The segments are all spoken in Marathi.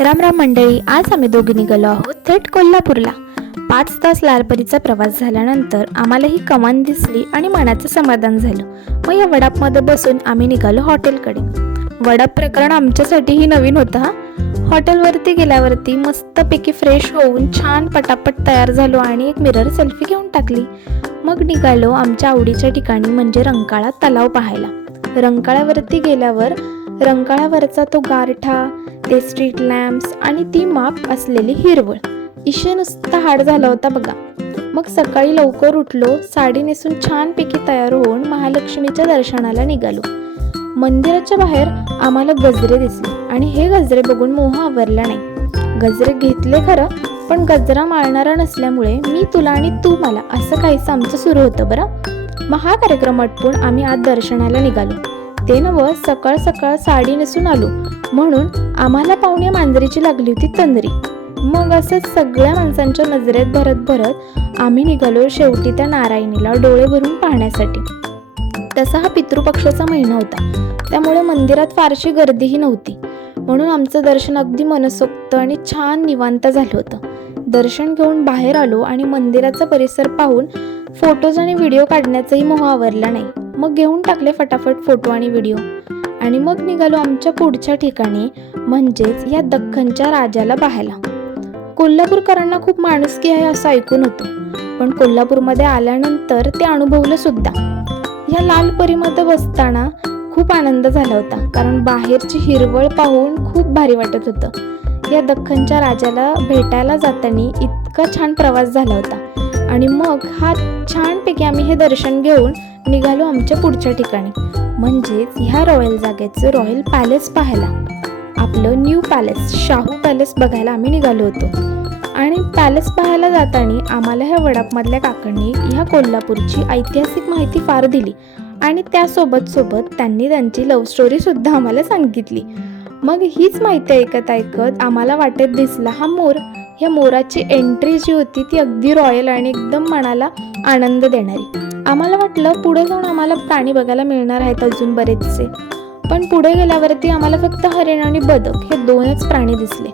राम राम मंडळी, आज आम्ही दोघी निघालो आहोत थेट कोल्हापूरला। 5 तास लालपरीचा प्रवास झाल्यानंतर आम्हाला ही कमान दिसली आणि मनाचं समाधान झालं। मग या वडापमध्ये बसून आम्ही निघालो हॉटेलकडे। वडाप प्रकरण आमच्यासाठीही नवीन होतं हा। हॉटेलवरती गेल्यावरती मस्तपैकी फ्रेश होऊन छान पटापट तयार झालो आणि एक मिरर सेल्फी घेऊन टाकली। मग निघालो आमच्या आवडीच्या ठिकाणी म्हणजे रंकाळा तलाव पाहायला। रंकाळ्यावरती गेल्यावर रंकाळ्यावरचा तो गारठा, ते स्ट्रीट लॅम्प्स आणि ती माप असलेली हिरवळ, इशे नुसता हाड झाला होता बघा। मग सकाळी लवकर उठलो, साडी नेसून छानपैकी तयार होऊन महालक्ष्मीच्या दर्शनाला निघालो। मंदिराच्या बाहेर आम्हाला गजरे दिसले आणि हे गजरे बघून मोह आवरला नाही। गजरे घेतले खरं, पण गजरा माळणारा नसल्यामुळे मी तुला आणि तू मला असं काहीसं आमचं सुरू होतं बरं। मग हा कार्यक्रम आटपून आम्ही आज दर्शनाला निघालो। ते नवं सकाळ सकाळ साडी नेसून आलो म्हणून आम्हाला पाहुण्या मांजरीची लागली होती तंद्री। मग असं सगळ्या माणसांच्या नजरेत भरत भरत आम्ही निघालो शेवटी त्या नारायणीला डोळे भरून पाहण्यासाठी। तसा हा पितृपक्षाचा महिना होता, त्यामुळे मंदिरात फारशी गर्दीही नव्हती, म्हणून आमचं दर्शन अगदी मनसोक्त आणि छान निवांत झालं होतं। दर्शन घेऊन बाहेर आलो आणि मंदिराचा परिसर पाहून फोटोज आणि व्हिडिओ काढण्याचाही मोह आवरला नाही। मग घेऊन टाकले फटाफट फोटो आणि व्हिडिओ आणि मग निघालो आमच्या पुढच्या ठिकाणी म्हणजेच या दख्खनच्या राजाला पाहायला। कोल्हापूरकरांना खूप माणुसकी आहे असं ऐकून होतं, पण कोल्हापूरमध्ये आल्यानंतर ते अनुभवलं सुद्धा। या लाल परीमध्ये बसताना खूप आनंद झाला होता, कारण बाहेरची हिरवळ पाहून खूप भारी वाटत होतं। या दख्खनच्या राजाला भेटायला जाताना इतका छान प्रवास झाला होता आणि मग हा छानपैकी आम्ही हे दर्शन घेऊन निघालो आमच्या पुढच्या ठिकाणी म्हणजेच ह्या रॉयल जागेचं रॉयल पॅलेस पाहायला। आपलं न्यू पॅलेस, शाहू पॅलेस बघायला आम्ही निघालो होतो। आणि पॅलेस पाहायला जाताना आम्हाला ह्या वडापमधल्या काकांनी ह्या कोल्हापूरची ऐतिहासिक माहिती फार दिली आणि त्यासोबत त्यांनी त्यांची लव्ह स्टोरी सुद्धा आम्हाला सांगितली। मग हीच माहिती ऐकत ऐकत आम्हाला वाटेत दिसला हा मोर। ह्या मोराची एंट्री जी होती ती अगदी रॉयल आणि एकदम मनाला आनंद देणारी। आम्हाला वाटलं पुढे जाऊन आम्हाला प्राणी बघायला मिळणार आहेत अजून बरेचसे, पण पुढे गेल्यावरती आम्हाला फक्त हरिण आणि बदक हे 2च प्राणी दिसले।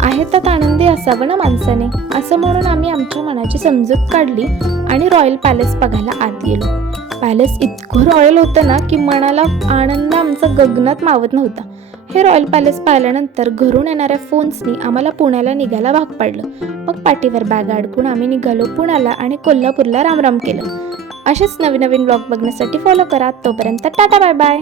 आहे त्यात आनंदी असावं ना माणसाने, असं म्हणून आम्ही आमच्या मनाची समजूत काढली आणि रॉयल पॅलेस बघायला आत गेलो। पॅलेस इतकं रॉयल होतं ना की मनाला आनंद आमचा गगनात मावत नव्हता। हे रॉयल पॅलेस पाहिल्यानंतर घरून येणाऱ्या फोन्सनी आम्हाला पुण्याला निघायला भाग पाडलं। मग पाठीवर बॅग अडकून आम्ही निघालो पुण्याला आणि कोल्हापूरला रामराम केलं। असेच नवीन ब्लॉग बघण्यासाठी फॉलो करा। तोपर्यंत टाटा बाय बाय।